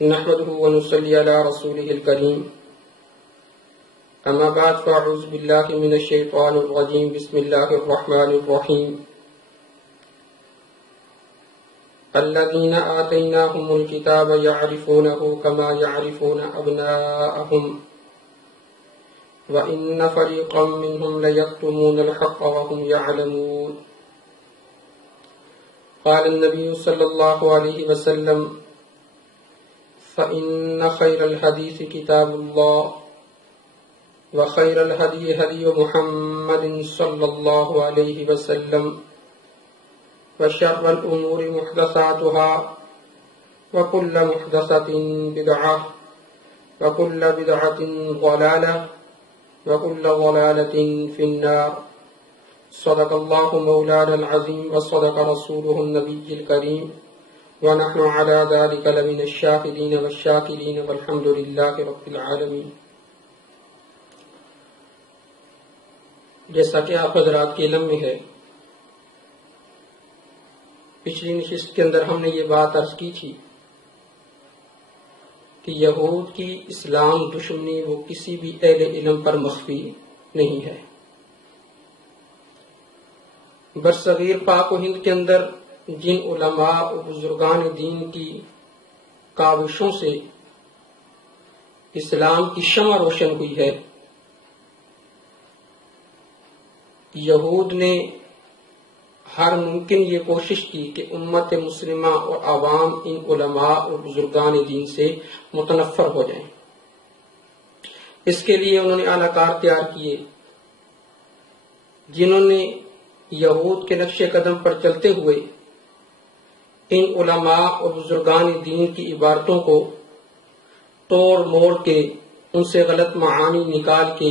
نحمده ونصلي على رسوله الكريم أما بعد فأعوذ بالله من الشيطان الرجيم بسم الله الرحمن الرحيم الذين آتيناهم الكتاب يعرفونه كما يعرفون أبناءهم وَإِنَّ فَرِيقًا مِّنْهُمْ لَيَكْتُمُونَ الْحَقَّ وَهُمْ يَعْلَمُونَ قال النبي صلى الله عليه وسلم فإن خير الحديث كتاب الله وخير الهدي هدي محمد صلى الله عليه وسلم وشر الأمور محدثاتها وكل محدثة بدعة وكل بدعة ضلالة وكل ضلالة في النار صدق الله مولانا العظيم وصدق رسوله النبي الكريم ونحن على ذلك لمن الشاهدين والشاكرين والحمد لله رب العالمين۔ جیسا کہ آپ حضرات کے علم میں ہے، پچھلی نشست کے اندر ہم نے یہ بات عرض کی تھی کہ یہود کی اسلام دشمنی وہ کسی بھی اہل علم پر مخفی نہیں ہے۔ برصغیر پاک و ہند کے اندر جن علماء و بزرگان دین کی کاوشوں سے اسلام کی شمع روشن ہوئی ہے، یہود نے ہر ممکن یہ کوشش کی کہ امت مسلمہ اور عوام ان علماء اور بزرگان دین سے متنفر ہو جائیں۔ اس کے لیے انہوں نے اعلی کار تیار کیے، جنہوں نے یہود کے نقش قدم پر چلتے ہوئے ان علماء اور بزرگان دین کی عبارتوں کو توڑ موڑ کے ان سے غلط معانی نکال کے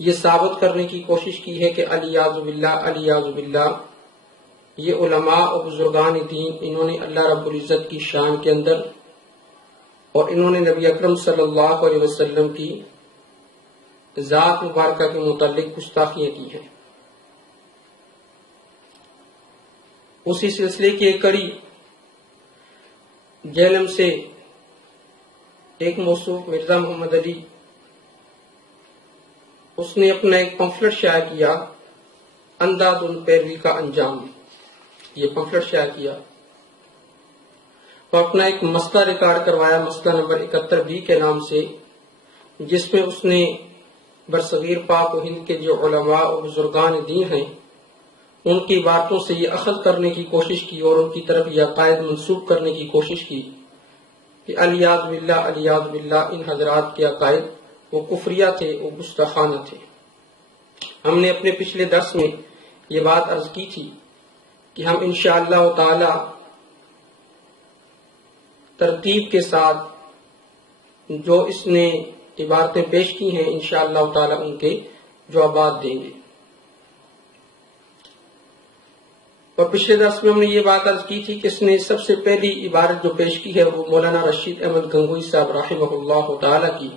یہ ثابت کرنے کی کوشش کی ہے کہ الیاذ باللہ یہ علماء اور بزرگان دین انہوں نے اللہ رب العزت کی شان کے اندر اور انہوں نے نبی اکرم صلی اللہ علیہ وسلم کی ذات مبارکہ کے متعلق گستاخیاں کی ہیں۔ اسی سلسلے کی ایک کڑی جہلم سے ایک موصوف مرزا محمد علی، اس نے اپنا ایک پمفلٹ شائع کیا، انداز ان پیروی کا انجام۔ یہ پمفلٹ شائع کیا اور اپنا ایک مسئلہ ریکارڈ کروایا، مسئلہ نمبر 71B کے نام سے، جس میں اس نے برصغیر پاک و ہند کے جو علماء و بزرگان دین ہیں ان کی باتوں سے یہ اخذ کرنے کی کوشش کی اور ان کی طرف یہ عقائد منسوب کرنے کی کوشش کی کہ الیاذ باللہ ان حضرات کے عقائد وہ کفریہ تھے، وہ گستاخانہ تھے۔ ہم نے اپنے پچھلے درس میں یہ بات عرض کی تھی کہ ہم انشاءاللہ تعالی ترتیب کے ساتھ جو اس نے عبارتیں پیش کی ہیں انشاءاللہ تعالی ان کے جوابات دیں گے۔ اور پچھلے درس میں ہم نے یہ بات عرض کی تھی کہ اس نے سب سے پہلی عبارت جو پیش کی ہے وہ مولانا رشید احمد گنگوئی صاحب رحمہ اللہ تعالی کی،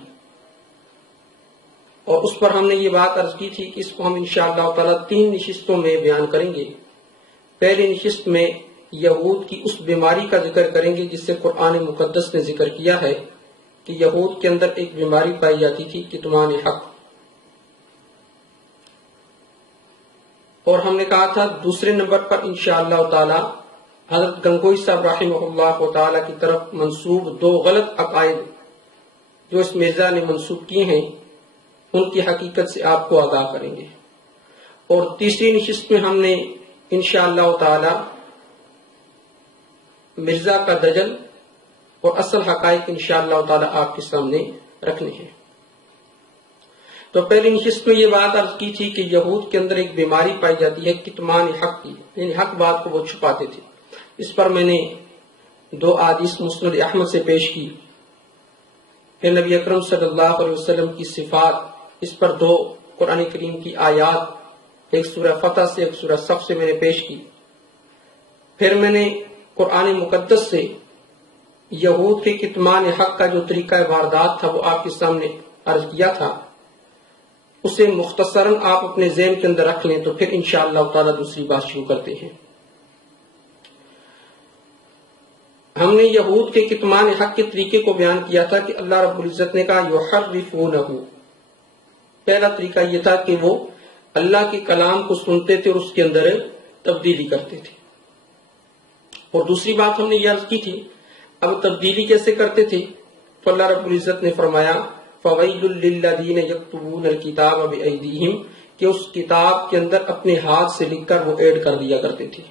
اور اس پر ہم نے یہ بات عرض کی تھی کہ اس کو ہم انشاءاللہ تعالی 3 نشستوں میں بیان کریں گے۔ پہلی نشست میں یہود کی اس بیماری کا ذکر کریں گے جس سے قرآن مقدس نے ذکر کیا ہے کہ یہود کے اندر ایک بیماری پائی جاتی تھی، کتمان حق۔ اور ہم نے کہا تھا دوسرے نمبر پر انشاءاللہ تعالی حضرت گنگوئی صاحب رحمہ اللہ تعالی کی طرف منسوب 2 غلط عقائد جو اس مرزا نے منسوب کیے ہیں ان کی حقیقت سے آپ کو آگاہ کریں گے۔ اور تیسری نشست میں ہم نے انشاءاللہ تعالی مرزا کا دجل اور اصل حقائق انشاءاللہ تعالی آپ کے سامنے رکھنے ہیں۔ تو پہلی نشست میں یہ بات عرض کی تھی کہ یہود کے اندر ایک بیماری پائی جاتی ہے کتمان حق کی، یعنی حق بات کو وہ چھپاتے تھے۔ اس پر میں نے 2 احادیث مسند احمد سے پیش کی، پھر نبی اکرم صلی اللہ علیہ وسلم کی صفات، اس پر 2 قرآن کریم کی آیات، ایک سورہ فتح سے ایک سورہ صف سے میں نے پیش کی۔ پھر میں نے قرآن مقدس سے یہود کے کتمان حق کا جو طریقہ واردات تھا وہ آپ کے سامنے عرض کیا تھا، اسے مختصراً آپ اپنے ذہن کے اندر رکھ لیں تو پھر انشاءاللہ تعالی دوسری بات شروع کرتے ہیں۔ ہم نے یہود کے کتمان حق کے طریقے کو بیان کیا تھا کہ اللہ رب العزت نے کہا یحرفونہ، پہلا طریقہ یہ تھا کہ وہ اللہ کے کلام کو سنتے تھے اور اس کے اندر تبدیلی کرتے تھے. اور دوسری بات ہم نے یہ عرض کی تھی، اب تبدیلی کیسے کرتے تھے؟ تو اللہ رب العزت نے فرمایا فَوَيْلٌ لِّلَّذِينَ يَكْتُبُونَ الْكِتَابَ بِأَيْدِيهِمْ، کہ اس کتاب کے اندر اپنے ہاتھ سے لکھ کر وہ ایڈ کر دیا کرتے تھے.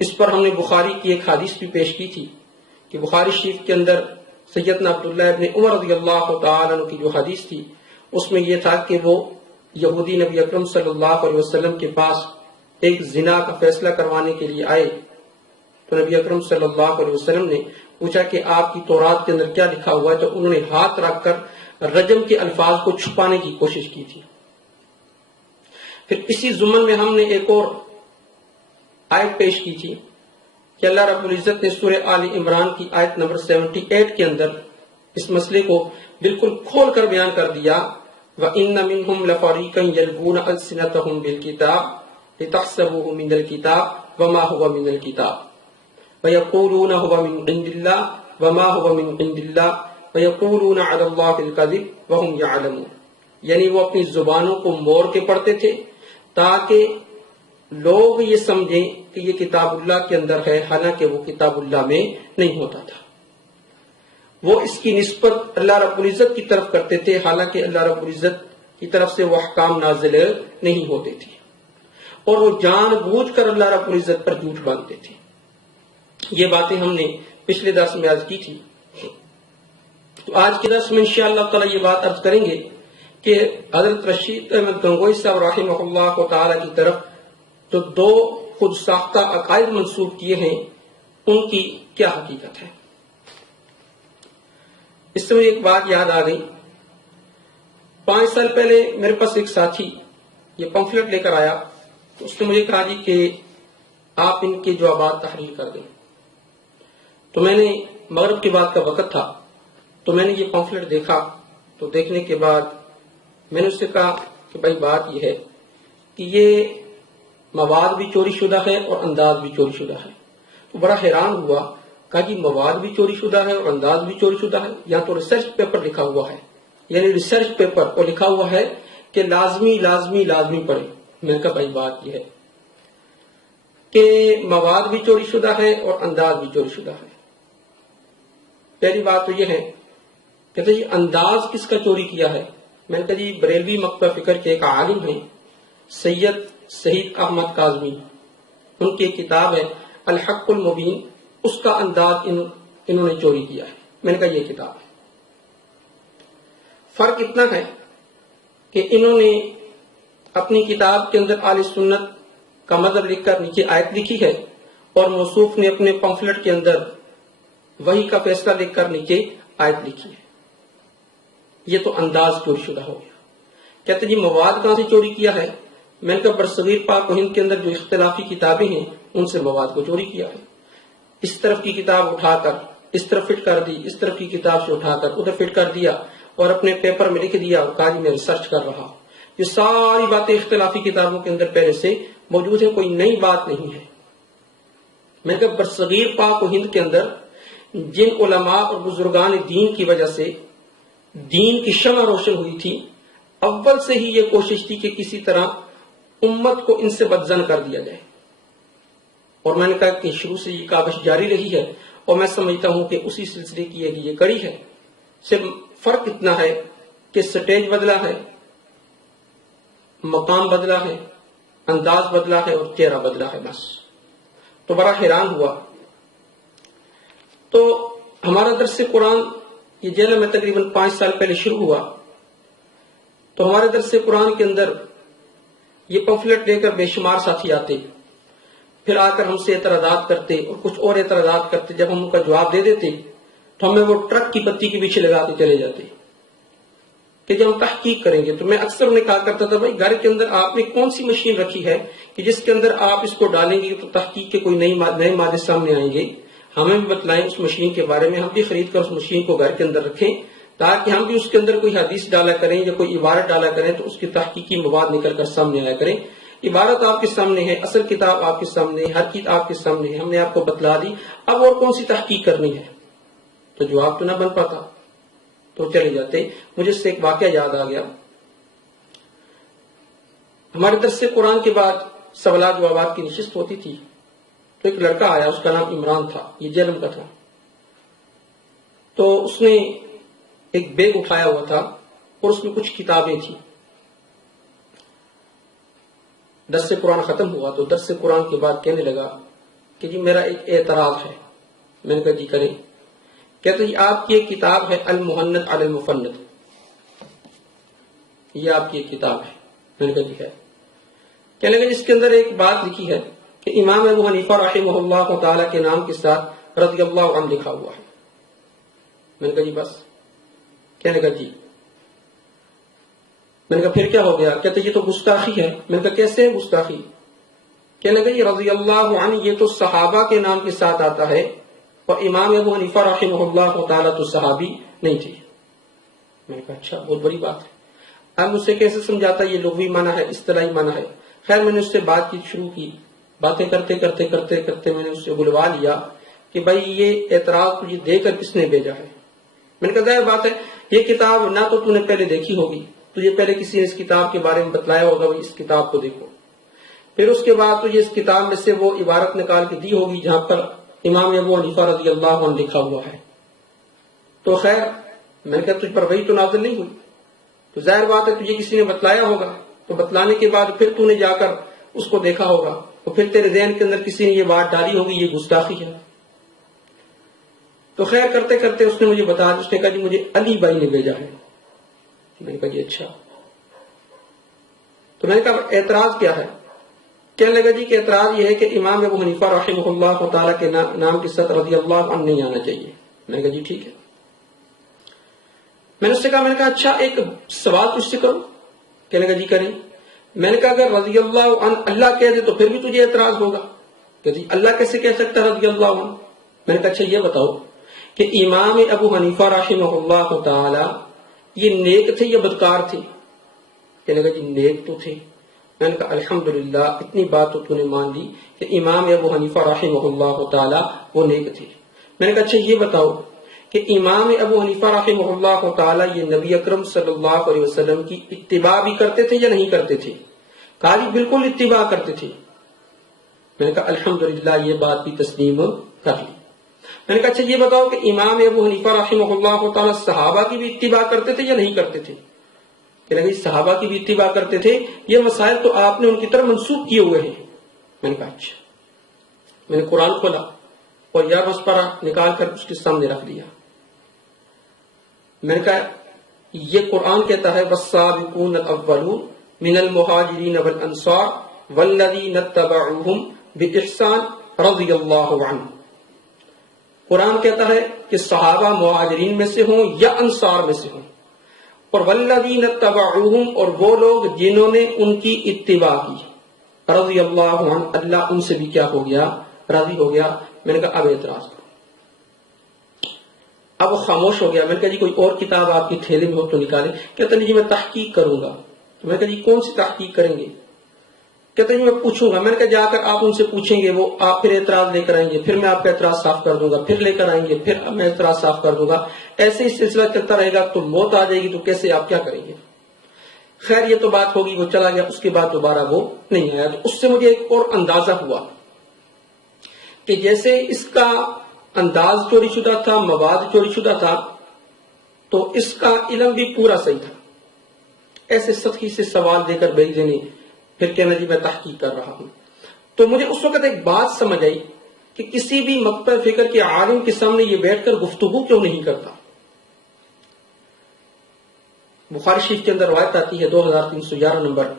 اس پر ہم نے بخاری کی ایک حدیث بھی پیش کی تھی کہ بخاری شریف کے اندر سیدنا عبداللہ ابن عمر رضی اللہ تعالیٰ عنہ کی جو حدیث تھی اس میں یہ تھا کہ وہ یہودی نبی اکرم صلی اللہ علیہ وسلم کے پاس ایک زنا کا فیصلہ کروانے کے لیے آئے تو نبی اکرم صلی اللہ علیہ وسلم نے پوچھا کہ آپ کی تورات کے اندر کیا لکھا ہوا ہے، تو انہوں نے ہاتھ رکھ کر رجم کے الفاظ کو چھپانے کی کوشش کی تھی. پھر اسی ضمن میں ہم نے ایک اور آیت پیش کی تھی کہ اللہ رب العزت نے سورہ آل عمران کی آیت نمبر 78 کے اندر اس مسئلے کو بالکل کھول کر بیان کر دیا وَإِنَّ مِنْهُمْ لَفَرِيقًا يَلْوُونَ أَلْسِنَتَهُمْ بِالْكِتَابِ لِتَحْسَبُوهُ مِنَ الْكِتَابِ وَمَا هُوَ مِنَ الْكِتَابِ وَيَقُولُونَ هُوَ مِنْ عِنْدِ اللَّهِ وَمَا هُوَ مِنْ عِنْدِ اللَّهِ وَيَقُولُونَ عَلَى اللَّهِ الْكَذِبَ وَهُمْ يَعْلَمُونَ، یعنی وہ اپنی زبانوں کو موڑ کے پڑھتے تھے تاکہ لوگ یہ سمجھیں کہ یہ کتاب اللہ کے اندر ہے، حالانکہ وہ کتاب اللہ میں نہیں ہوتا تھا. وہ اس کی نسبت اللہ رب العزت کی طرف کرتے تھے، حالانکہ اللہ رب العزت کی طرف سے وہ احکام نازل نہیں ہوتے تھے، اور وہ جان بوجھ کر اللہ رب العزت پر جھوٹ باندھتے تھے. یہ باتیں ہم نے پچھلے درس میں عرض کی تھی. تو آج کے درس میں انشاءاللہ تعالی یہ بات عرض کریں گے کہ حضرت رشید احمد گنگوئی صاحب رحمہ اللہ تعالی کی طرف جو دو خود ساختہ عقائد منسوب کیے ہیں ان کی کیا حقیقت ہے. اس سے مجھے ایک بات یاد آ گئی. 5 سال پہلے میرے پاس ایک ساتھی یہ پمفلٹ لے کر آیا تو اس نے مجھے کہا جی کہ آپ ان کے جوابات تحریر کر دیں. تو میں نے مغرب کے بعد کا وقت تھا تو میں نے یہ پمفلٹ دیکھا. تو دیکھنے کے بعد میں نے اس سے کہا کہ بھائی بات یہ ہے کہ یہ مواد بھی چوری شدہ ہے اور انداز بھی چوری شدہ ہے. تو بڑا حیران ہوا، کہا جی مواد بھی چوری شدہ ہے اور انداز بھی چوری شدہ ہے، یا تو ریسرچ پیپر لکھا ہوا ہے، یعنی ریسرچ پیپر اور لکھا ہوا ہے کہ لازمی لازمی لازمی پڑھیں. میں نے کہا بھائی بات یہ ہے کہ مواد بھی چوری شدہ ہے اور انداز بھی چوری شدہ ہے. پہلی بات تو یہ ہے کہتے جی انداز کس کا چوری کیا ہے. میں نے کہا جی بریلوی مکتبہ فکر کے ایک عالم ہیں سید شہید احمد کاظمی، ان کی ایک کتاب ہے الحق المبین، اس کا انداز انہوں نے چوری کیا ہے. میں نے کہا یہ کتاب ہے. فرق اتنا ہے کہ انہوں نے اپنی کتاب کے اندر آل سنت کا مذہب لکھ کر نیچے آیت لکھی ہے اور موصوف نے اپنے پمفلٹ کے اندر وحی کا فیصلہ لکھ کر نیچے آیت لکھی ہے. یہ تو انداز چوری شدہ ہو گیا. کہتے جی مواد کہاں سے چوری کیا ہے. میں نے کہا برصغیر پاک و ہند کے اندر جو اختلافی کتابیں ہیں ان سے مواد کو چوری کیا ہے. اس طرف کی کتاب اٹھا کر اس طرف فٹ کر دی، اس طرف کی کتاب سے اٹھا کر ادھر فٹ کر دیا اور اپنے پیپر میں لکھ دیا اور کہا جی میں ریسرچ کر رہا ہوں. یہ ساری باتیں اختلافی کتابوں کے اندر پہلے سے موجود ہیں، کوئی نئی بات نہیں ہے. میں نے کہا برصغیر پاک و ہند کے اندر جن علماء اور بزرگان دین کی وجہ سے دین کی شمع روشن ہوئی تھی، اول سے ہی یہ کوشش تھی کہ کسی طرح امت کو ان سے بدزن کر دیا جائے. اور میں نے کہا کہ شروع سے یہ کاوش جاری رہی ہے اور میں سمجھتا ہوں کہ اسی سلسلے کی یہ کڑی ہے. صرف فرق اتنا ہے کہ سٹیج بدلا ہے، مقام بدلا ہے، انداز بدلا ہے اور چہرہ بدلا ہے بس. تو بڑا حیران ہوا. تو ہمارا درس قرآن یہ جیل میں تقریباً 5 سال پہلے شروع ہوا. تو ہمارے درس قرآن کے اندر یہ پمفلٹ لے کر بے شمار ساتھی آتے، پھر آ کر ہم سے اعتراضات کرتے اور کچھ اور اعتراضات کرتے. جب ہم ان کا جواب دے دیتے تو ہمیں وہ ٹرک کی پتی کے پیچھے لگا کے چلے جاتے کہ جب ہم تحقیق کریں گے. تو میں اکثر انہیں کہا کرتا تھا بھائی گھر کے اندر آپ نے کون سی مشین رکھی ہے کہ جس کے اندر آپ اس کو ڈالیں گے تو تحقیق کے کوئی نئے مادے سامنے آئیں گے. ہمیں بھی بتلائیں اس مشین کے بارے میں، ہم بھی خرید کر اس مشین کو گھر کے اندر رکھیں تاکہ ہم بھی اس کے اندر کوئی حدیث ڈالا کریں یا کوئی عبارت ڈالا کریں تو اس کی تحقیقی مواد نکل کر سامنے آیا کریں. عبارت آپ کے سامنے ہے، اصل کتاب آپ کے سامنے ہے، ہر چیز آپ کے سامنے ہے، ہم نے آپ کو بتلا دی، اب اور کون سی تحقیق کرنی ہے؟ تو جواب تو نہ بن پاتا، تو چلے جاتے۔ مجھے اس سے ایک واقعہ یاد آ گیا۔ ہمارے درس قرآن کے بعد سوالات جوابات کی نشست ہوتی تھی، تو ایک لڑکا آیا، اس کا نام عمران تھا، یہ جہلم کا تھا۔ تو اس نے ایک بیگ اٹھایا ہوا تھا اور اس میں کچھ کتابیں تھیں۔ درس قرآن ختم ہوا تو درس قرآن کے بعد کہنے لگا کہ جی میرا ایک اعتراض ہے۔ میں نے کہا جی کریں۔ کہتے جی آپ کی ایک کتاب ہے المحند علی المفند، یہ آپ کی ایک کتاب ہے۔ میں نے کہا جی ہے۔ کہنے لگا اس کے اندر ایک بات لکھی ہے کہ امام ابو حنیفہ رحمہ اللہ تعالی کے نام کے ساتھ رضی اللہ عنہ لکھا ہوا ہے۔ میں نے کہا جی بس۔ کہنے لگا جی۔ میں نے کہا پھر کیا ہو گیا؟ کہتے یہ تو گستاخی ہے۔ میں نے کہا کیسے ہے گستاخی؟ کہنے لگا یہ رضی اللہ عنہ یہ تو صحابہ کے نام کے ساتھ آتا ہے، اور امام ابو حنیفہ رحمہ اللہ تعالی تو صحابی نہیں تھے۔ میں نے کہا اچھا بہت بڑی بات ہے۔ اب مجھ سے کیسے سمجھاتا یہ لغوی معنی ہے، اصطلاحی معنی ہے؟ خیر میں نے اس سے بات چیت شروع کی، باتیں کرتے کرتے کرتے کرتے میں نے اس سے بلوا لیا کہ بھائی یہ اعتراض تجھے دے کر کس نے بھیجا ہے؟ میں نے کہا ظاہر بات ہے یہ کتاب نہ تو نے پہلے دیکھی ہوگی، تجھے پہلے کسی نے اس کتاب کے بارے میں بتلایا ہوگا بھائی اس کتاب کو دیکھو، پھر اس کے بعد تجھے اس کتاب میں سے وہ عبارت نکال کے دی ہوگی جہاں پر امام ابو حنیفہ رضی اللہ عنہ لکھا ہوا ہے۔ تو خیر میں نے کہا تجھ پر وحی تو نازل نہیں ہوئی، تو ظاہر بات ہے تجھے کسی نے بتلایا ہوگا، تو بتلانے کے بعد پھر تو نے جا کر اس کو دیکھا ہوگا، تو پھر تیرے ذہن کے اندر کسی نے یہ بات ڈالی ہوگی یہ گستاخی ہے۔ تو خیر کرتے کرتے اس نے مجھے بتا دیا، اس نے کہا جی مجھے علی بھائی نے بھیجا ہے۔ میں نے کہا جی اچھا۔ تو میں نے کہا اعتراض کیا ہے؟ کہنے لگا جی کہ اعتراض یہ ہے کہ امام ابو حنیفہ رحمہ اللہ تعالیٰ کے نام کے ساتھ رضی اللہ عنہ نہیں آنا چاہیے۔ میں نے کہا جی ٹھیک ہے۔ میں نے اس سے کہا، میں نے کہا اچھا ایک سوال تجھ سے کروں؟ کہنے لگا جی کریں۔ میں نے کہا اگر رضی اللہ عنہ اللہ کہہ دے تو پھر بھی تجھے اعتراض ہوگا کہ جی اللہ کیسے کہہ سکتا ہے رضی اللہ عنہ؟ میں نے کہا اچھا یہ بتاؤ کہ امام ابو حنیفہ رحمہ اللہ تعالی یہ نیک تھے یا بدکار تھے؟ کہنے لگا جی نیک تو تھے۔ میں نے کہا الحمدللہ اتنی بات تو نے مان لی کہ امام ابو حنیفہ رحمہ اللہ تعالی وہ نیک تھے۔ میں نے کہا اچھا یہ بتاؤ کہ امام ابو حنیفہ رحمہ اللہ تعالی یہ نبی اکرم صلی اللہ علیہ وسلم کی اتباع بھی کرتے تھے یا نہیں کرتے تھے؟ کہا جی بالکل اتباع کرتے تھے۔ میں نے کہا الحمدللہ یہ بات بھی تسلیم کر لی۔ میں نے کہا اچھا یہ بتاؤ کہ امام ابو حنیفہ رحمہ اللہ تعالی صحابہ کی بھی اتباع کرتے تھے یا نہیں کرتے تھے؟ کہ نہیں صحابہ کی بھی اتباع کرتے تھے، یہ مسائل تو آپ نے ان کی طرف منسوخ کیے ہوئے ہیں۔ میں نے کہا اچھا۔ میں نے قرآن کھولا اور یا مسپرہ نکال کر اس کے سامنے رکھ دیا۔ میں نے کہا یہ قرآن کہتا ہے والسابقون الاولون من المہاجرین والانصار والذین اتبعوہم باحسان رضی اللہ عنہ۔ قرآن کہتا ہے کہ صحابہ مہاجرین میں سے ہوں یا انصار میں سے ہوں، اور والذین اتبعوہم اور وہ لوگ جنہوں نے ان کی اتباع کی، رضی اللہ عنہ اللہ ان سے بھی کیا ہو گیا؟ راضی ہو گیا۔ میں نے کہا اب اعتراض کرو۔ اب وہ خاموش ہو گیا۔ میں نے کہا جی کوئی اور کتاب آپ کی تھیلے میں ہو تو نکالیں۔ کہتا نہیں جی میں تحقیق کروں گا۔ تو میں نے کہا جی کون سی تحقیق کریں گے؟ کہتے ہیں میں پوچھوں گا۔ میں نے کہا جا کر آپ ان سے پوچھیں گے، وہ آپ پھر اعتراض لے کر آئیں گے، پھر میں آپ کا اعتراض صاف کر دوں گا، پھر لے کر آئیں گے، پھر میں اعتراض صاف کر دوں گا۔ ایسے ہی سلسلہ چلتا رہے گا تو موت آ جائے گی تو کیسے آپ کیا کریں گے؟ خیر یہ تو بات ہوگی، وہ چلا گیا، اس کے بعد دوبارہ وہ نہیں آیا۔ تو اس سے مجھے ایک اور اندازہ ہوا کہ جیسے اس کا انداز چوری شدہ تھا، مواد چوری شدہ تھا، تو اس کا علم بھی پورا صحیح تھا۔ ایسے سطحی سے سوال دے کر بھیج دینے، پھر کہنا جی میں تحقیق کر رہا ہوں۔ تو مجھے اس وقت ایک بات سمجھ آئی کہ کسی بھی مقطع فکر کے عالم کے سامنے یہ بیٹھ کر گفتگو کیوں نہیں کرتا۔ بخاری شریف کے اندر روایت آتی ہے 2311 نمبر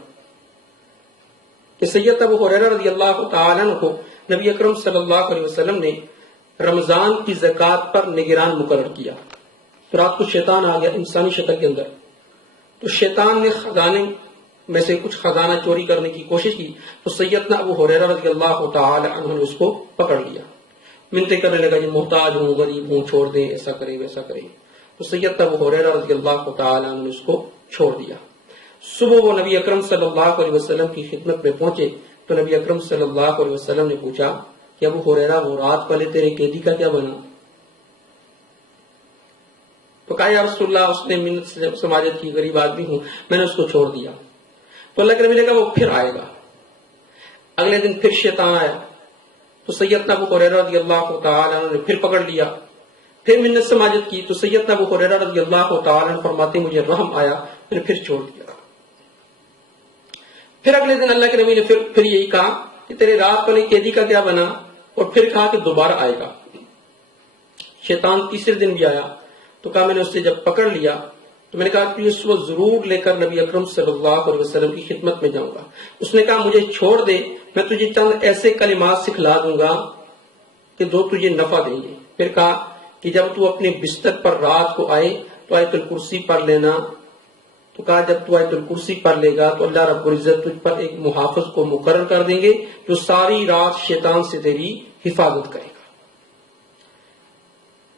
کہ سید ابو ہریرہ رضی اللہ تعالیٰ عنہ کو نبی اکرم صلی اللہ علیہ وسلم نے رمضان کی زکوٰۃ پر نگران مقرر کیا۔ تو رات کو شیطان آ گیا انسانی شکل کے اندر، تو شیطان نے خزانے میں سے کچھ خزانہ چوری کرنے کی کوشش کی، تو سیدنا ابو ہریرہ رضی اللہ تعالی عنہ نے اس کو پکڑ لیا، منتیں کرنے لگا جی محتاج ہوں، غریب ہوں، چھوڑ دیں، ایسا کریں ویسا کریں۔ تو سیدنا ابو ہریرہ رضی اللہ تعالی عنہ نے اس کو چھوڑ دیا۔ صبح وہ نبی اکرم صلی اللہ علیہ وسلم کی خدمت میں پہنچے تو نبی اکرم صلی اللہ علیہ وسلم نے پوچھا کہ ابو ہریرہ وہ رات والے تیرے قیدی کا کیا بنا؟ تو کہا یا رسول اللہ اس نے منت سماجت کی غریب آدمی ہوں میں نے اس کو چھوڑ دیا. تو اللہ کے نبی نے کہا وہ پھر آئے گا. اگلے دن پھر شیطان آیا تو سیدنا ابو ہریرہ رضی اللہ تعالی عنہ نے پھر پکڑ لیا, پھر منت سماجت کی تو سیدنا ابو ہریرہ رضی اللہ تعالی عنہ فرماتے مجھے رحم آیا میں نے پھر چھوڑ دیا. پھر اگلے دن اللہ کے نبی نے پھر یہی کہا کہ تیرے رات والے قیدی کا کیا بنا, اور پھر کہا کہ دوبارہ آئے گا. شیطان تیسرے دن بھی آیا تو کہا میں نے اس سے جب پکڑ لیا تو میں نے کہا کہ اس وقت ضرور لے کر نبی اکرم صلی اللہ علیہ وسلم کی خدمت میں جاؤں گا. اس نے کہا مجھے چھوڑ دے میں تجھے چند ایسے کلمات سکھلا دوں گا کہ جو تجھے نفع دیں گے. پھر کہا کہ جب تو اپنے بستر پر رات کو آئے تو آیت الکرسی پڑھ لینا. تو کہا جب تو آیت الکرسی پڑھ لے گا تو اللہ رب العزت تجھ پر ایک محافظ کو مقرر کر دیں گے جو ساری رات شیطان سے تیری حفاظت کرے گا.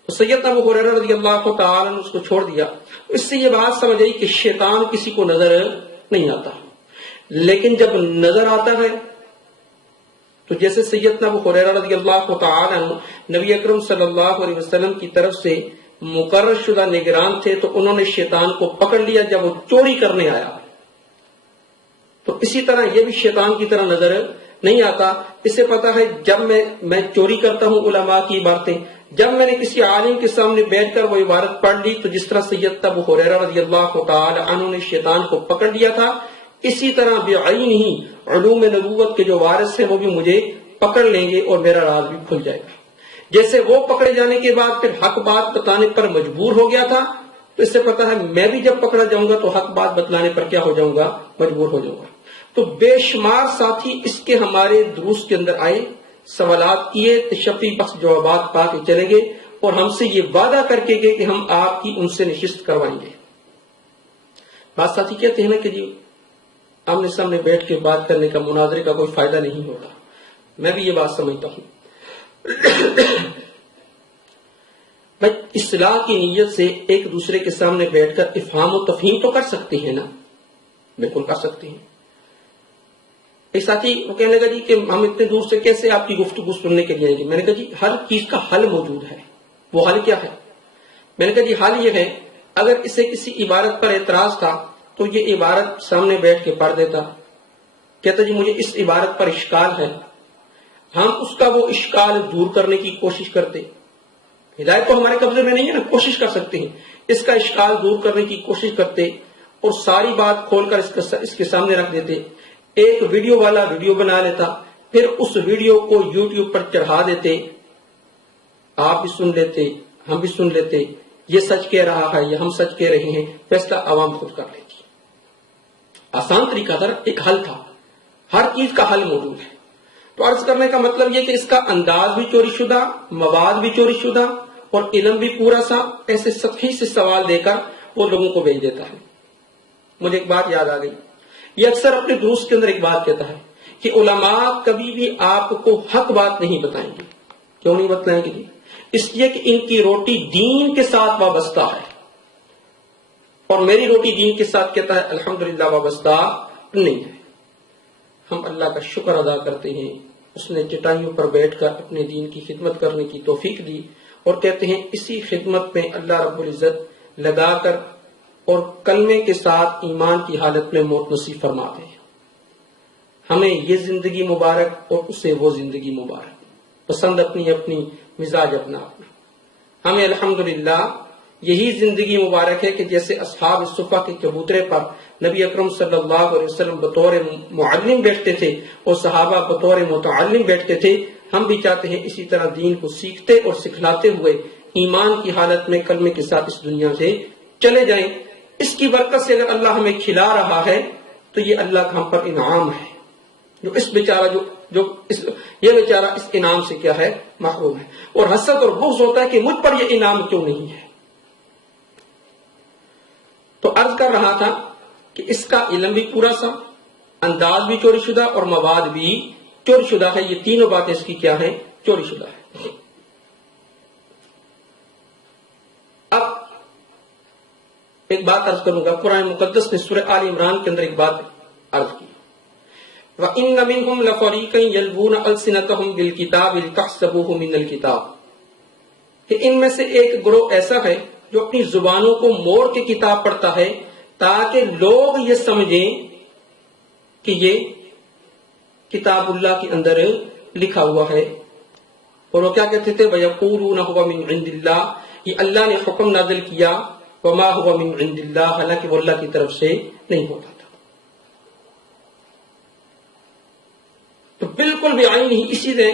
تو سیدنا ابو ہریرہ رضی اللہ تعالی عنہ اس کو چھوڑ دیا. اس سے یہ بات سمجھ آئی کہ شیطان کسی کو نظر نہیں آتا, لیکن جب نظر آتا ہے تو جیسے سیدنا ابو ہریرہ رضی اللہ تعالی عنہ نبی اکرم صلی اللہ علیہ وسلم کی طرف سے مقرر شدہ نگران تھے تو انہوں نے شیطان کو پکڑ لیا جب وہ چوری کرنے آیا. تو اسی طرح یہ بھی شیطان کی طرح نظر نہیں آتا. اسے پتا ہے جب میں چوری کرتا ہوں علماء کی عبارتیں, جب میں نے کسی عالم کے سامنے بیٹھ کر وہ عبارت پڑھ لی تو جس طرح سیدنا ابو ہریرہ رضی اللہ تعالی عنہ نے شیطان کو پکڑ لیا تھا, اسی طرح بعین ہی علوم نبوت کے جو وارث ہیں وہ بھی مجھے پکڑ لیں گے اور میرا راز بھی کھل جائے گا. جیسے وہ پکڑے جانے کے بعد پھر حق بات بتانے پر مجبور ہو گیا تھا, تو اس سے پتا ہے میں بھی جب پکڑا جاؤں گا تو حق بات بتلانے پر کیا ہو جاؤں گا, مجبور ہو جاؤں گا. تو بے شمار ساتھی اس کے ہمارے دروس کے اندر آئے, سوالات کیے, تشفی بخش جوابات پا کے چلے گئے اور ہم سے یہ وعدہ کر کے گئے کہ ہم آپ کی ان سے نشست کروائیں گے. بات ساتھی کہتے ہیں نا کہ جی آمنے سامنے بیٹھ کے بات کرنے کا, مناظرے کا کوئی فائدہ نہیں ہوگا. میں بھی یہ بات سمجھتا ہوں. بھائی اصلاح کی نیت سے ایک دوسرے کے سامنے بیٹھ کر افہام و تفہیم تو کر سکتے ہیں نا, بالکل کر سکتے ہیں. ایک ساتھی وہ کہنے لگا جی کہ ہم اتنے دور سے کیسے آپ کی گفتگو سننے کے لیے آئیں گے. میں نے کہا جی ہر چیز کا حل موجود ہے. وہ حل کیا ہے؟ میں نے کہا جی حل یہ ہے اگر اسے کسی عبارت پر اعتراض تھا تو یہ عبارت سامنے بیٹھ کے پڑھ دیتا, کہتا جی مجھے اس عبارت پر اشکال ہے, ہم اس کا وہ اشکال دور کرنے کی کوشش کرتے. ہدایت تو ہمارے قبضے میں نہیں ہے نا, کوشش کر سکتے ہیں, اس کا اشکال دور کرنے کی کوشش کرتے اور ساری بات کھول کر اس کے سامنے رکھ دیتے. ایک ویڈیو والا ویڈیو بنا لیتا, پھر اس ویڈیو کو یوٹیوب پر چڑھا دیتے, آپ بھی سن لیتے ہم بھی سن لیتے, یہ سچ کہہ رہا ہے یا ہم سچ کہہ رہے ہیں, فیصلہ عوام خود کر لیتی. آسان طریقہ تھا, ایک حل تھا, ہر چیز کا حل موجود ہے. تو عرض کرنے کا مطلب یہ کہ اس کا انداز بھی چوری شدہ, مواد بھی چوری شدہ اور علم بھی پورا سا ایسے سطحی سے سوال دے کر وہ لوگوں کو بھیج دیتا ہے. مجھے ایک بات یاد آ گئی, یہ اکثر اپنے دروس کے اندر ایک بات کہتا ہے کہ علماء کبھی بھی آپ کو حق بات نہیں بتائیں گے. کیوں نہیں بتلائیں گے؟ اس لیے کہ ان کی روٹی دین کے ساتھ وابستہ ہے اور میری روٹی دین کے ساتھ کہتا ہے الحمدللہ وابستہ نہیں ہے. ہم اللہ کا شکر ادا کرتے ہیں, اس نے چٹائیوں پر بیٹھ کر اپنے دین کی خدمت کرنے کی توفیق دی اور کہتے ہیں اسی خدمت میں اللہ رب العزت لگا کر اور کلمے کے ساتھ ایمان کی حالت میں موت نصیب فرماتے ہیں. ہمیں یہ زندگی مبارک اور اسے وہ زندگی مبارک, پسند اپنی اپنی, مزاج اپنا اپنا. ہمیں الحمدللہ یہی زندگی مبارک ہے کہ جیسے اصحاب الصفہ کے چبوترے پر نبی اکرم صلی اللہ علیہ وسلم بطور معلم بیٹھتے تھے اور صحابہ بطور متعلم بیٹھتے تھے, ہم بھی چاہتے ہیں اسی طرح دین کو سیکھتے اور سکھلاتے ہوئے ایمان کی حالت میں کلمے کے ساتھ اس دنیا سے چلے جائیں. اس کی برکت سے اگر اللہ ہمیں کھلا رہا ہے تو یہ اللہ کا ہم پر انعام ہے. جو اس بیچارہ یہ بیچارہ اس انعام سے کیا ہے, محروم ہے. اور حسد اور بغض ہوتا ہے کہ مجھ پر یہ انعام کیوں نہیں ہے. تو عرض کر رہا تھا کہ اس کا علم بھی پورا سا, انداز بھی چوری شدہ اور مواد بھی چوری شدہ ہے. یہ تینوں باتیں اس کی کیا ہیں, چوری شدہ ہے. اب ایک بات عرض کروں گا، قرآن مقدس نے سورہ آل عمران کے اندر ایک بات عرض کی، وَإِنَّ مِنْهُمْ لَفَرِيقًا يَلْوُونَ أَلْسِنَتَهُمْ بِالْكِتَابِ لِتَحْسَبُوهُ مِنَ الْكِتَابِ، کہ ان میں سے ایک گروہ ایسا ہے جو اپنی زبانوں کو موڑ کے کتاب پڑھتا ہے تاکہ لوگ یہ سمجھیں کہ یہ کتاب اللہ کے اندر لکھا ہوا ہے، اور وہ کیا کہتے تھے، وَيَقُولُونَ هُوَ مِنْ عِنْدِ اللَّهِ، یہ اللہ نے حکم نازل کیا، وَمَا هُوَ مِنْ عِنْدِ اللَّهِ، حالانکہ وہ اللہ کی طرف سے نہیں ہوتا تھا۔ تو بالکل بھی آئی نہیں، اسی نے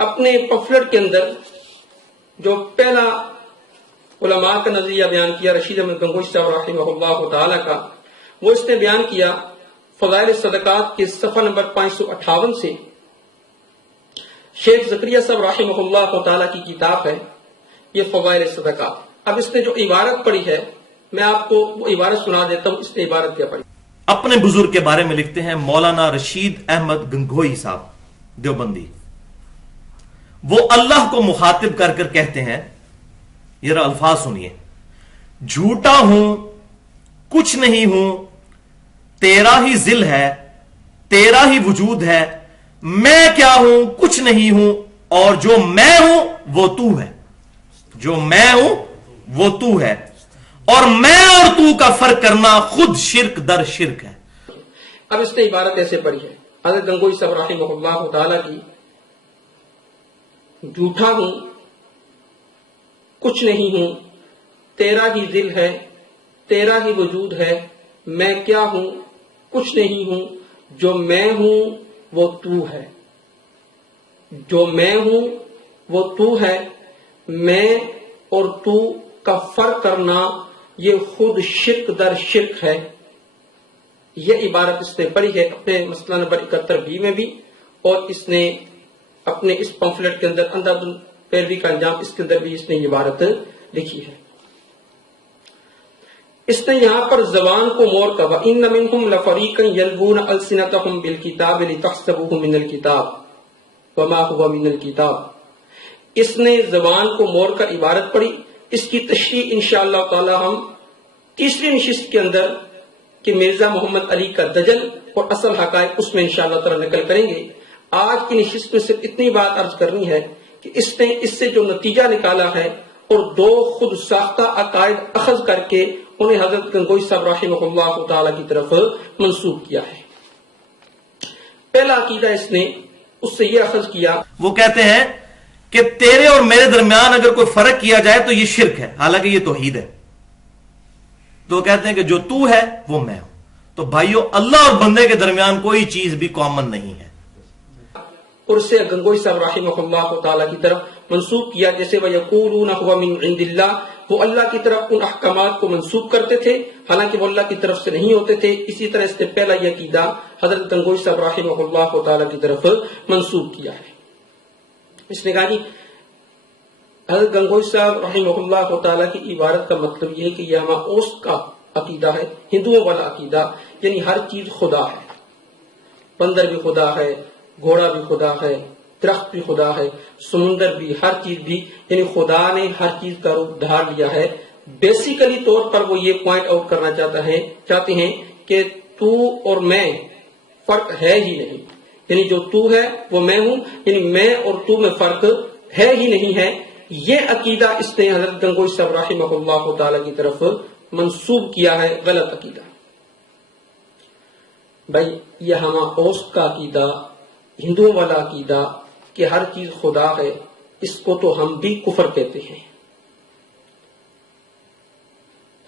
اپنے پمفلٹ کے اندر جو پہلا علماء کا نظریہ بیان کیا، رشید احمد گنگوئی صاحب رحمہ اللہ تعالی کا، وہ اس نے بیان کیا فضائل صدقات کے صفحہ نمبر 558 سے، شیخ زکریا صاحب رحمہ اللہ تعالی کی کتاب ہے یہ فضائل صدقات۔ اب اس نے جو عبارت پڑھی ہے میں آپ کو وہ عبارت سنا دیتا ہوں، اس نے عبارت کیا پڑھی۔ اپنے بزرگ کے بارے میں لکھتے ہیں مولانا رشید احمد گنگوئی صاحب دیوبندی، وہ اللہ کو مخاطب کر کر کہتے ہیں، یہ الفاظ سنیے، جھوٹا ہوں کچھ نہیں ہوں، تیرا ہی ذل ہے، تیرا ہی وجود ہے، میں کیا ہوں کچھ نہیں ہوں، اور جو میں ہوں وہ تو ہے، جو میں ہوں وہ تو ہے، اور میں اور تو کا فرق کرنا خود شرک در شرک ہے۔ اب اس نے عبارت ایسے پڑھی ہے حضرت گنگوئی صاحب رحمہ اللہ تعالی کی، جھوٹا ہوں کچھ نہیں ہوں، تیرا ہی ذل ہے، تیرا ہی وجود ہے، میں کیا ہوں کچھ نہیں ہوں، جو میں ہوں وہ تو ہے، جو میں ہوں وہ تو ہے، میں اور تو کا فرق کرنا یہ خود شرک در شرک ہے۔ یہ عبارت اس نے پڑھی ہے اپنے مسئلہ نمبر 71B میں بھی، اور اس نے اپنے اس پمفلٹ کے اندر اندھا دھند پیروی کا انجام، اس کے اندر بھی اس نے یہ عبارت لکھی ہے۔ اس نے یہاں پر زبان کو موڑ کر وَإِنَّ مِنْهُمْ لَفَرِيقًا يَلْوُونَ أَلْسِنَتَهُمْ بِالْكِتَابِ لِتَحْسَبُوهُ مِنَ الْكِتَابِ وَمَا هُوَ مِنَ الْكِتَابِ، اس نے زبان کو موڑ کر عبارت پڑھی۔ اس کی تشریح انشاءاللہ تعالی ہم تیسری نشست کے اندر کہ مرزا محمد علی کا دجل اور اصل حقائق، اس میں انشاءاللہ تعالی نقل کریں گے۔ آج کی نشست میں صرف اتنی بات عرض کرنی ہے کہ اس نے اس سے جو نتیجہ نکالا ہے اور دو خود ساختہ عقائد اخذ کر کے انہیں حضرت گنگوئی صاحب رحمہ اللہ تعالی کی طرف منسوب کیا ہے۔ پہلا عقیدہ اس نے اس سے یہ اخذ کیا، وہ کہتے ہیں کہ تیرے اور میرے درمیان اگر کوئی فرق کیا جائے تو یہ شرک ہے، حالانکہ یہ توحید ہے۔ تو کہتے ہیں کہ جو تو ہے وہ میں ہوں۔ تو بھائیو، اللہ اور بندے کے درمیان کوئی چیز بھی کامن نہیں ہے، اور اسے گنگوئی صاحب رحمہ اللہ تعالی کی طرف منسوب کیا، جیسے وَيَقُولُونَ هُوَ مِنْ عِنْدِ اللَّهِ، وہ اللہ کی طرف ان احکامات کو منسوب کرتے تھے حالانکہ وہ اللہ کی طرف سے نہیں ہوتے تھے۔ اسی طرح اس نے پہلا یہ عقیدہ حضرت گنگوئی صاحب رحمہ اللہ تعالی کی طرف منسوب کیا ہے۔ اس نے کہا جی حضرت گنگوئی صاحب رحمہ اللہ تعالی کی عبارت کا مطلب یہ ہے کہ یہ ہمارا اوس کا عقیدہ ہے، ہندوؤں والا عقیدہ، یعنی ہر چیز خدا ہے، بندر بھی خدا ہے، گھوڑا بھی خدا ہے، درخت بھی خدا ہے، سمندر بھی، ہر چیز بھی، یعنی خدا نے ہر چیز کا روپ دھار لیا ہے۔ بیسیکلی طور پر وہ یہ پوائنٹ آؤٹ کرنا چاہتے ہیں کہ تو اور میں فرق ہے ہی نہیں، یعنی جو تو ہے وہ میں ہوں، یعنی میں اور تو میں فرق ہے ہی نہیں ہے۔ یہ عقیدہ اس نے حضرت گنگوئی صاحب رحمہ اللہ تعالی کی طرف منسوب کیا ہے، غلط عقیدہ۔ بھائی یہ ہمارا اوس کا عقیدہ، ہندوؤں والا عقیدہ کہ ہر چیز خدا ہے، اس کو تو ہم بھی کفر کہتے ہیں۔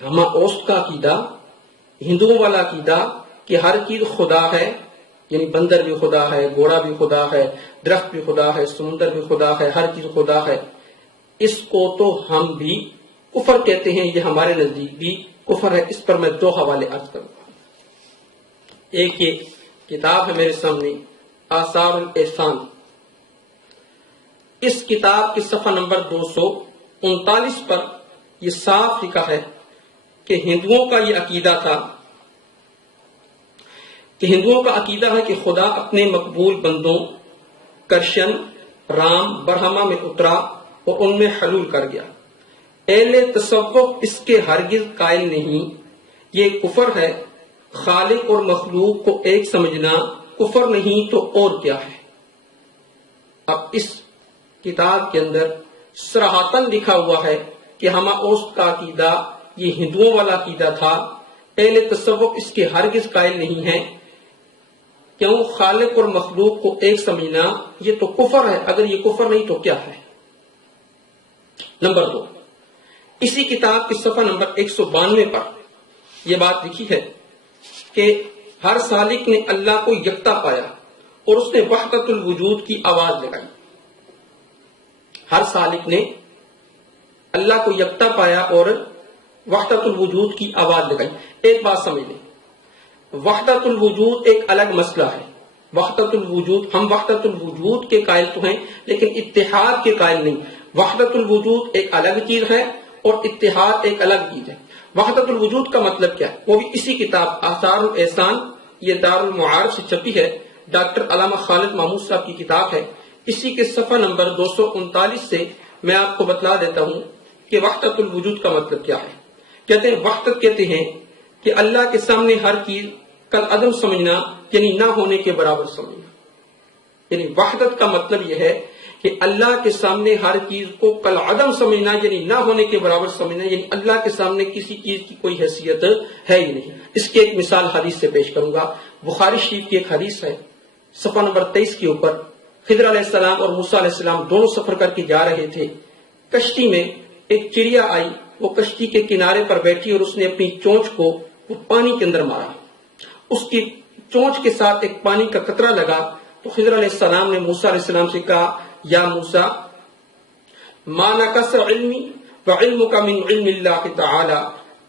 ہمارا اوس کا عقیدہ، ہندوؤں والا عقیدہ کہ ہر چیز خدا ہے، یعنی بندر بھی خدا ہے، گھوڑا بھی خدا ہے، درخت بھی خدا ہے، سمندر بھی خدا ہے، ہر چیز خدا ہے، اس کو تو ہم بھی کفر کہتے ہیں۔ یہ ہمارے نزدیک بھی کفر ہے۔ اس پر میں دو حوالے عرض کروں گا۔ ایک یہ کتاب ہے میرے سامنے، آثار الاحسان، اس کتاب کے صفحہ نمبر 239 پر یہ صاف لکھا ہے کہ ہندوؤں کا یہ عقیدہ تھا کہ ہندوؤں کا عقیدہ ہے کہ خدا اپنے مقبول بندوں کرشن، رام، برہما میں اترا اور ان میں حلول کر گیا۔ اہل تصوف اس کے ہرگز قائل نہیں، یہ کفر ہے۔ خالق اور مخلوق کو ایک سمجھنا کفر نہیں تو اور کیا ہے؟ اب اس کتاب کے اندر صراحتاً لکھا ہوا ہے کہ ہمہ اوست کا عقیدہ یہ ہندوؤں والا عقیدہ تھا، اہل تصوف اس کے ہرگز قائل نہیں ہے۔ کیوں؟ خالق اور مخلوق کو ایک سمجھنا یہ تو کفر ہے، اگر یہ کفر نہیں تو کیا ہے؟ نمبر 2، اسی کتاب کی صفحہ نمبر 192 پر یہ بات لکھی ہے کہ ہر سالک نے اللہ کو یکتا پایا اور اس نے وحدت الوجود کی آواز لگائی۔ ہر سالک نے اللہ کو یکتا پایا اور وحدت الوجود کی آواز لگائی۔ ایک بات سمجھ لیں، وحدت الوجود ایک الگ مسئلہ ہے۔ وحدت الوجود، ہم وحدت الوجود کے قائل تو ہیں لیکن اتحاد کے قائل نہیں۔ وحدت الوجود ایک الگ چیز ہے اور اتحاد ایک الگ چیز ہے۔ وحدت الوجود کا مطلب کیا ہے؟ وہ بھی اسی کتاب آثار الاحسان، یہ دار المعارف سے چھپی ہے، ڈاکٹر علامہ خالد محمود صاحب کی کتاب ہے۔ اسی کے صفحہ نمبر 239 سے میں آپ کو بتلا دیتا ہوں کہ وحدت الوجود کا مطلب کیا ہے۔ کہتے ہیں وحدت کہتے ہیں کہ اللہ کے سامنے ہر چیز کل عدم سمجھنا، یعنی نہ ہونے کے برابر سمجھنا۔ یعنی وحدت کا مطلب یہ ہے کہ اللہ کے سامنے ہر چیز کو کل عدم سمجھنا، یعنی نہ ہونے کے برابر سمجھنا، یعنی اللہ کے سامنے کسی چیز کی کوئی حیثیت ہے ہی نہیں۔ اس کی ایک مثال حدیث سے پیش کروں گا۔ بخاری شریف کی ایک حدیث ہے، صفحہ نمبر 23 کے اوپر۔ خضر علیہ السلام اور موسیٰ علیہ السلام دونوں سفر کر کے جا رہے تھے۔ کشتی میں ایک چڑیا آئی، وہ کشتی کے کنارے پر بیٹھی اور اس نے اپنی چونچ کو وہ پانی کے اندر مارا۔ اس کی چونچ کے ساتھ ایک پانی کا قطرہ لگا تو خضر علیہ السلام نے موسیٰ علیہ السلام سے کہا، یا موسیٰ ما نقص علمی وعلمک من علم اللہ تعالی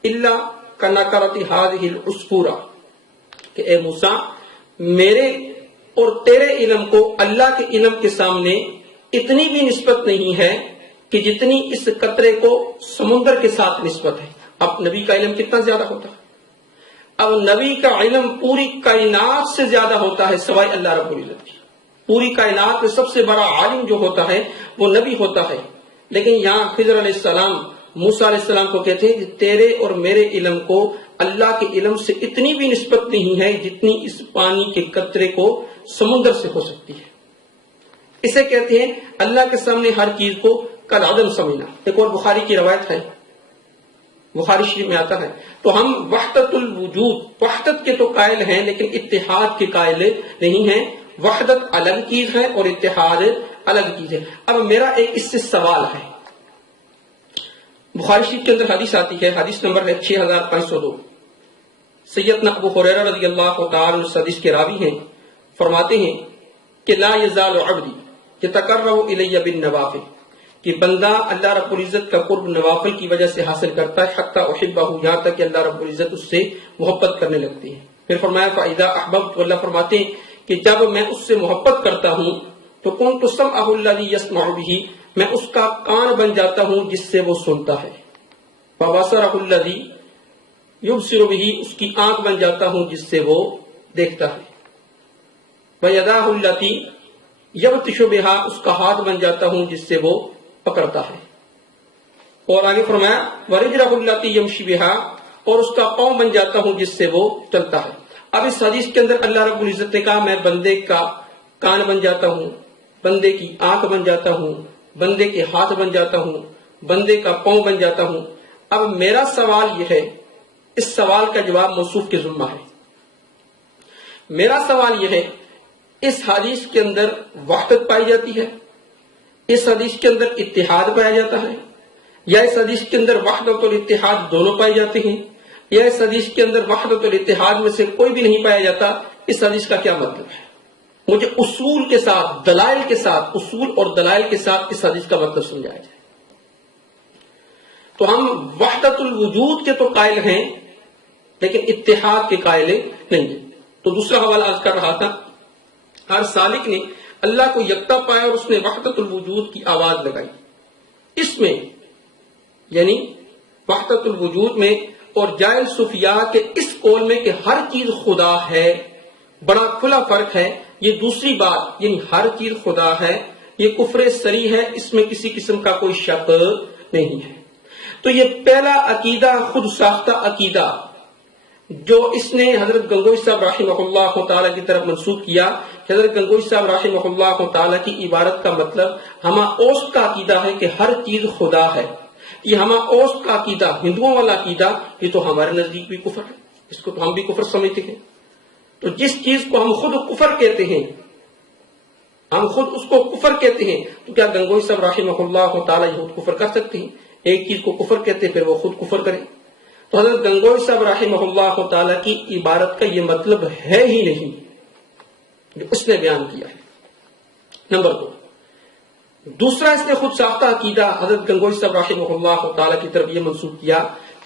الا کنکرت هذه العصفورہ، کہ اے موسیٰ میرے اور تیرے علم کو اللہ کے علم کے سامنے اتنی بھی نسبت نہیں ہے کہ جتنی اس قطرے کو سمندر کے ساتھ نسبت ہے۔ اب نبی کا علم کتنا زیادہ ہوتا ہے؟ اب نبی کا علم پوری کائنات سے زیادہ ہوتا ہے سوائے اللہ رب العزت کی۔ پوری کائنات میں سب سے بڑا عالم جو ہوتا ہے وہ نبی ہوتا ہے، لیکن یہاں خضر علیہ السلام موسیٰ علیہ السلام کو کہتے ہیں کہ تیرے اور میرے علم کو اللہ کے علم سے اتنی بھی نسبت نہیں ہے جتنی اس پانی کے قطرے کو سمندر سے ہو سکتی ہے۔ اسے کہتے ہیں اللہ کے سامنے ہر چیز کو کل عدم سمجھنا۔ ایک اور بخاری کی روایت ہے، بخاری شریف میں آتا ہے، تو ہم وحدت الوجود، وحدت کے تو قائل ہیں لیکن اتحاد کے قائل نہیں ہیں۔ وحدت الگ چیز ہے اور اتحاد الگ چیز ہے۔ اب میرا ایک اس سے سوال ہے، بخاری شریف کے اندر حدیث آتی ہے، حدیث نمبر ہے 6502۔ سیدنا ابو ہریرہ رضی اللہ تعالی عنہ اس حدیث کے راوی ہیں، فرماتے ہیں کہ لا یزال عبدی یتقرب الی بالنوافل، کہ بندہ اللہ رب العزت کا قرب نوافل کی وجہ سے حاصل کرتا ہے، حتی احبہ، یہاں تک کہ اللہ رب العزت اس سے محبت کرنے لگتی ہے۔ پھر فرمایا فاذا احببت، اللہ فرماتے ہیں کہ جب میں اس سے محبت کرتا ہوں تو کنت سمعہ الذی یسمع بہ، میں اس کا کان بن جاتا ہوں جس سے وہ سنتا ہے، وبصرہ الذی یبصر بہ، اس کی آنکھ بن جاتا ہوں جس سے وہ دیکھتا ہے، ویداہ التی یبطش بہا، اس کا ہاتھ بن جاتا ہوں جس سے وہ پکڑتا ہے۔ اور آگے فرمایا ورجلہ التی یمشی بہا، اور اس کا پاؤں بن جاتا ہوں جس سے وہ چلتا ہے۔ اب اس حدیث کے اندر اللہ رب العزت نے کہا میں بندے کا کان بن جاتا ہوں، بندے کی آنکھ بن جاتا ہوں، بندے کے ہاتھ بن جاتا ہوں، بندے کا پاؤں بن جاتا ہوں۔ اب میرا سوال یہ ہے، اس سوال کا جواب موصوف کے ذمہ ہے۔ میرا سوال یہ ہے، اس حدیث کے اندر وحدت پائی جاتی ہے، اس حدیث کے اندر اتحاد پایا جاتا ہے، یا اس حدیث کے اندر وحدت اور اتحاد دونوں پائے جاتے ہیں، یا اس حدیث کے اندر وحدت اور اتحاد میں سے کوئی بھی نہیں پایا جاتا؟ اس حدیث کا کیا مطلب ہے؟ مجھے اصول کے ساتھ، دلائل کے ساتھ، اصول اور دلائل کے ساتھ اس حدیث کا مطلب سمجھایا جائے۔ تو ہم وحدت الوجود کے تو قائل ہیں لیکن اتحاد کے قائل نہیں ہیں۔ تو دوسرا حوالہ عرض کر رہا تھا، ہر سالک نے اللہ کو یکتا پایا اور اس نے وحدت الوجود کی آواز لگائی۔ اس میں یعنی وحدت الوجود میں اور جاہل صوفیاء کے اس قول میں کہ ہر چیز خدا ہے، بڑا کھلا فرق ہے۔ یہ دوسری بات، یعنی ہر چیز خدا ہے، یہ کفر صریح ہے، اس میں کسی قسم کا کوئی شک نہیں ہے۔ تو یہ پہلا عقیدہ خود ساختہ عقیدہ جو اس نے حضرت گنگوئی صاحب رحمہ اللہ تعالیٰ کی طرف منسوب کیا کہ حضرت گنگوئی صاحب رحمہ اللہ تعالیٰ کی عبارت کا مطلب ہما اوست کا عقیدہ ہے کہ ہر چیز خدا ہے، یہ ہما اوست کا عقیدہ، ہندوؤں والا عقیدہ، یہ تو ہمارے نزدیک بھی کفر ہے، اس کو تو ہم بھی کفر سمجھتے ہیں۔ تو جس چیز کو ہم خود کفر کہتے ہیں، ہم خود اس کو کفر کہتے ہیں، تو کیا گنگوئی صاحب رحمہ اللہ تعالیٰ یہ کفر کر سکتے ہیں؟ ایک چیز کو کفر کہتے ہیں پھر وہ خود کفر کریں؟ تو حضرت گنگوئی صاحب رحمہ اللہ تعالیٰ کی عبارت کا یہ مطلب ہے ہی نہیں جو اس نے بیان کیا ہے۔ نمبر 2، دوسرا اس نے خود ساختہ عقیدہ حضرت گنگوئی صاحب رحمہ اللہ تعالیٰ کی طرف یہ منسوب کیا،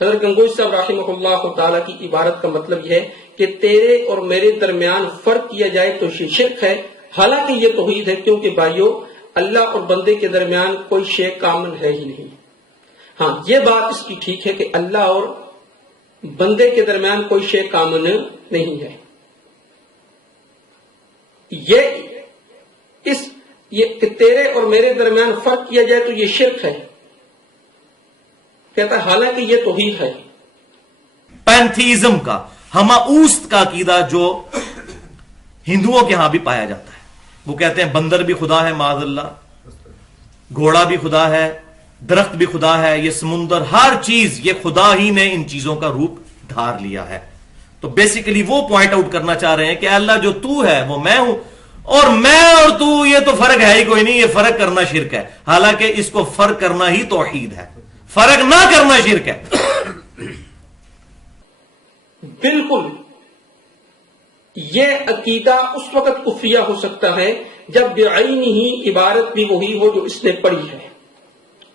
حضرت گنگوئی صاحب رحمہ اللہ تعالیٰ کی عبارت کا مطلب یہ ہے کہ تیرے اور میرے درمیان فرق کیا جائے تو یہ شرک ہے، حالانکہ یہ توحید ہے، کیونکہ بھائیو اللہ اور بندے کے درمیان کوئی شے کامن ہے ہی نہیں۔ ہاں یہ بات اس کی ٹھیک ہے کہ اللہ اور بندے کے درمیان کوئی شے کامن نہیں ہے، یہ کہ تیرے اور میرے درمیان فرق کیا جائے تو یہ شرک ہے، کہتا ہے حالانکہ یہ توحید ہے۔ پینتھیزم کا ہماوست کا عقیدہ جو ہندوؤں کے ہاں بھی پایا جاتا ہے، وہ کہتے ہیں بندر بھی خدا ہے معاذ اللہ، گھوڑا بھی خدا ہے، درخت بھی خدا ہے، یہ سمندر، ہر چیز یہ خدا ہی نے ان چیزوں کا روپ دھار لیا ہے۔ تو بیسیکلی وہ پوائنٹ آؤٹ کرنا چاہ رہے ہیں کہ اللہ جو تو ہے وہ میں ہوں، اور میں اور تو یہ تو فرق ہے ہی کوئی نہیں، یہ فرق کرنا شرک ہے، حالانکہ اس کو فرق کرنا ہی توحید ہے، فرق نہ کرنا شرک ہے۔ بالکل، یہ عقیدہ اس وقت کفریہ ہو سکتا ہے جب بعین ہی عبارت بھی وہی ہو جو اس نے پڑھی ہے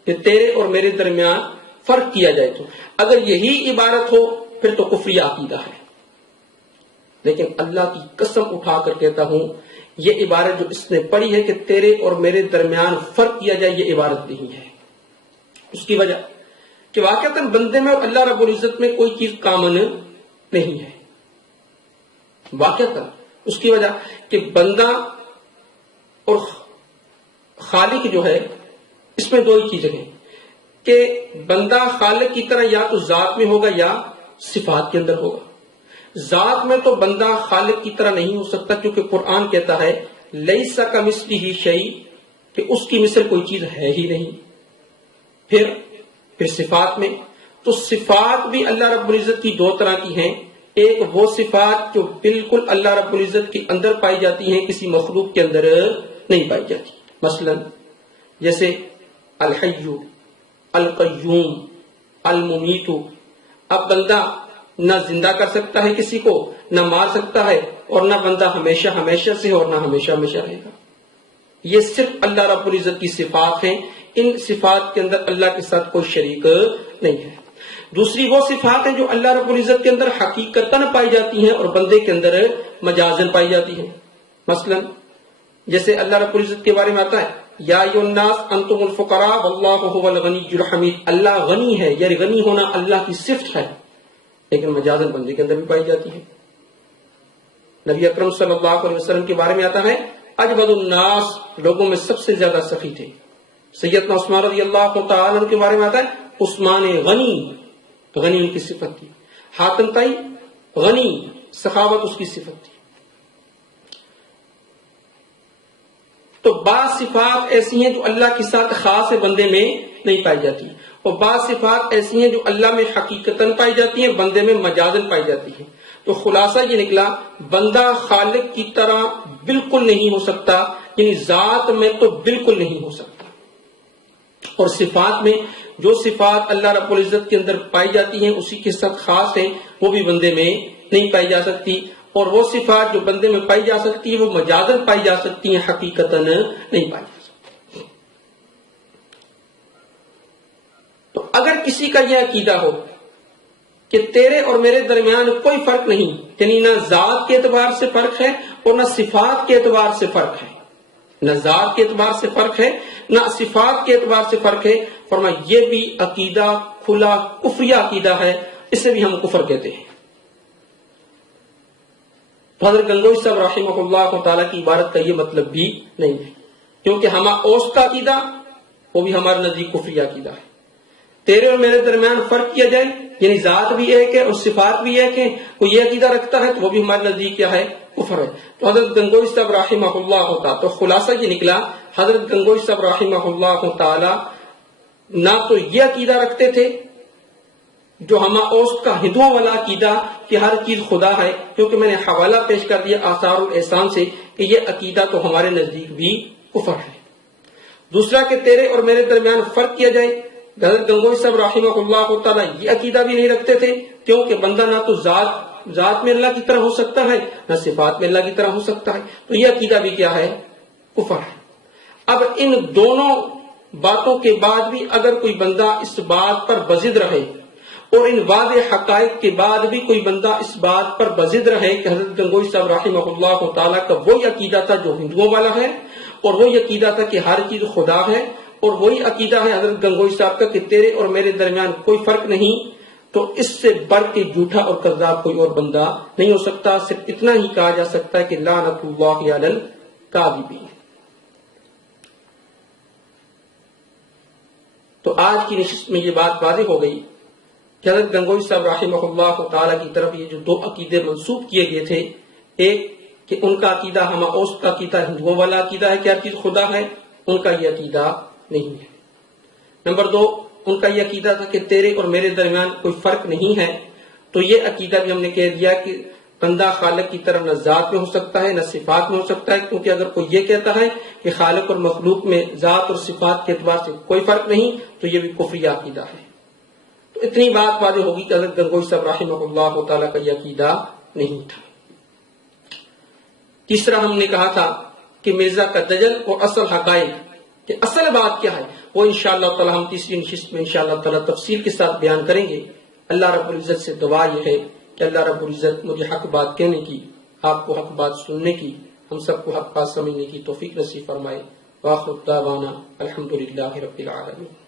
کہ تیرے اور میرے درمیان فرق کیا جائے تو، اگر یہی عبارت ہو پھر تو کفریہ عقیدہ ہے۔ لیکن اللہ کی قسم اٹھا کر کہتا ہوں یہ عبارت جو اس نے پڑھی ہے کہ تیرے اور میرے درمیان فرق کیا جائے، یہ عبارت نہیں ہے۔ اس کی وجہ کہ واقعتاً بندے میں اور اللہ رب العزت میں کوئی چیز کامن نہیں ہے، واقعتاً اس کی وجہ کہ بندہ اور خالق جو ہے اس میں دو ہی چیزیں ہیں کہ بندہ خالق کی طرح یا تو ذات میں ہوگا یا صفات کے اندر ہوگا۔ ذات میں تو بندہ خالق کی طرح نہیں ہو سکتا، کیونکہ قرآن کہتا ہے لیس کمثلہ شیء، کہ اس کی مثل کوئی چیز ہے ہی نہیں۔ پھر صفات میں تو صفات بھی اللہ رب العزت کی دو طرح کی ہیں، ایک وہ صفات جو بالکل اللہ رب العزت کے اندر پائی جاتی ہیں، کسی مخلوق کے اندر نہیں پائی جاتی، مثلا جیسے الحی، القیوم، الممیت۔ اب بندہ نہ زندہ کر سکتا ہے کسی کو، نہ مار سکتا ہے، اور نہ بندہ ہمیشہ ہمیشہ سے اور نہ ہمیشہ ہمیشہ رہے گا۔ یہ صرف اللہ رب العزت کی صفات ہیں، ان صفات کے اندر اللہ کے ساتھ کوئی شریک نہیں ہے۔ دوسری وہ صفات ہیں جو اللہ رب العزت کے اندر حقیقتاً پائی جاتی ہیں اور بندے کے اندر مجازن پائی جاتی ہیں، مثلا جیسے اللہ رب العزت کے بارے میں آتا ہے یا ایھا الناس انتم الفقراء واللہ هو الغنی الحمید، اللہ غنی ہے، یعنی غنی ہونا اللہ کی صفت ہے، لیکن مجازن بندے کے اندر بھی پائی جاتی ہے۔ نبی اکرم صلی اللہ علیہ وسلم کے بارے میں آتا ہے اجود الناس، لوگوں میں سب سے زیادہ سخی تھے۔ سیدنا عثمان رضی اللہ تعالی عنہ کے بارے میں آتا ہے عثمان غنی، غنی ان کی صفت تھی۔ حاتم طائی غنی، سخاوت اس کی صفت تھی۔ تو بعض صفات ایسی ہیں جو اللہ کے ساتھ خاص بندے میں نہیں پائی جاتی، اور بعض صفات ایسی ہیں جو اللہ میں حقیقتاً پائی جاتی ہیں، بندے میں مجازن پائی جاتی ہیں۔ تو خلاصہ یہ نکلا بندہ خالق کی طرح بالکل نہیں ہو سکتا، یعنی ذات میں تو بالکل نہیں ہو سکتا، اور صفات میں جو صفات اللہ رب العزت کے اندر پائی جاتی ہیں اسی کے ساتھ خاص ہیں، وہ بھی بندے میں نہیں پائی جا سکتی، اور وہ صفات جو بندے میں پائی جا سکتی ہیں وہ مجازن پائی جا سکتی ہیں، حقیقتاً نہیں پائی جا سکتی۔ تو اگر کسی کا یہ عقیدہ ہو کہ تیرے اور میرے درمیان کوئی فرق نہیں، یعنی نہ ذات کے اعتبار سے فرق ہے اور نہ صفات کے اعتبار سے فرق ہے، نہ ذات کے اعتبار سے فرق ہے نہ صفات کے اعتبار سے فرق ہے، فرمایا یہ بھی عقیدہ کھلا کفریہ عقیدہ ہے، اسے بھی ہم کفر کہتے ہیں۔ حضرت گنگوئی صاحب رحمہ اللہ تعالیٰ کی عبارت کا یہ مطلب بھی نہیں ہے، کیونکہ ہمارا اوست کا عقیدہ وہ بھی ہمارے نزدیک کفریہ عقیدہ ہے۔ تیرے اور میرے درمیان فرق کیا جائے، یعنی ذات بھی ایک ہے اور صفات بھی ایک ہے، کوئی یہ عقیدہ رکھتا ہے تو وہ بھی ہمارے نزدیک کیا ہے؟ کفر ہے۔ تو حضرت گنگوئی صاحب رحمہ اللہ ہوتا تو خلاصہ یہ نکلا، حضرت گنگوئی صاحب رحمہ اللہ تعالی نہ تو یہ عقیدہ رکھتے تھے جو ہما اوسط کا ہندوؤں والا عقیدہ کہ ہر چیز خدا ہے، کیونکہ میں نے حوالہ پیش کر دیا آثار الاحسان سے کہ یہ عقیدہ تو ہمارے نزدیک بھی کفر ہے۔ دوسرا کہ تیرے اور میرے درمیان فرق کیا جائے، حضرت گنگوئی صاحب رحمہ اللہ تعالیٰ یہ عقیدہ بھی نہیں رکھتے تھے، کیونکہ بندہ نہ تو ذات میں اللہ کی طرح ہو سکتا ہے نہ صفات میں اللہ کی طرح ہو سکتا ہے، تو یہ عقیدہ بھی کیا ہے؟ کفر ہے۔ اب ان دونوں باتوں کے بعد بھی اگر کوئی بندہ اس بات پر بضد رہے اور ان واضح حقائق کے بعد بھی کوئی بندہ اس بات پر بضد رہے کہ حضرت گنگوئی صاحب رحمہ اللہ تعالیٰ کا وہی عقیدہ تھا جو ہندوؤں والا ہے، اور وہی عقیدہ تھا کہ ہر چیز خدا ہے، اور وہی عقیدہ ہے حضرت گنگوئی صاحب کا کہ تیرے اور میرے درمیان کوئی فرق نہیں، تو اس سے بڑھ کے جھوٹا اور کذاب کوئی اور بندہ نہیں ہو سکتا۔ صرف اتنا ہی کہا جا سکتا ہے کہ لعنت اللہ علی الکاذبین۔ تو آج کی نشست میں یہ بات واضح ہو گئی کہ حضرت گنگوئی صاحب رحمہ اللہ تعالیٰ کی طرف یہ جو دو عقیدے منسوب کیے گئے تھے، ایک کہ ان کا عقیدہ ہما اوسط کا عقیدہ ہندوؤں والا عقیدہ ہے کہ ہر چیز خدا ہے، ان کا یہ عقیدہ نہیں ہے۔ نمبر دو، ان کا یہ عقیدہ تھا کہ تیرے اور میرے درمیان کوئی فرق نہیں ہے، تو یہ عقیدہ بھی ہم نے کہہ دیا کہ بندہ خالق کی طرف نہ ذات میں ہو سکتا ہے نہ صفات میں ہو سکتا ہے، کیونکہ اگر کوئی یہ کہتا ہے کہ خالق اور مخلوق میں ذات اور صفات کے اعتبار سے کوئی فرق نہیں تو یہ بھی کفری عقیدہ ہے۔ تو اتنی بات واضح ہوگی کہ حضرت گنگوئی صاحب رحمہ اللہ تعالیٰ کا یہ عقیدہ نہیں تھا۔ تیسرا ہم نے کہا تھا کہ مرزا کا دجل اور اصل حقائق کہ اصل بات کیا ہے وہ انشاءاللہ تعالی ہم تیسری نشست میں انشاءاللہ تعالی تفصیل کے ساتھ بیان کریں گے۔ اللہ رب العزت سے دعا یہ ہے کہ اللہ رب العزت مجھے حق بات کہنے کی، آپ کو حق بات سننے کی، ہم سب کو حق بات سمجھنے کی توفیق نصیب فرمائے۔ وآخر دعوانا الحمدللہ رب العالمین۔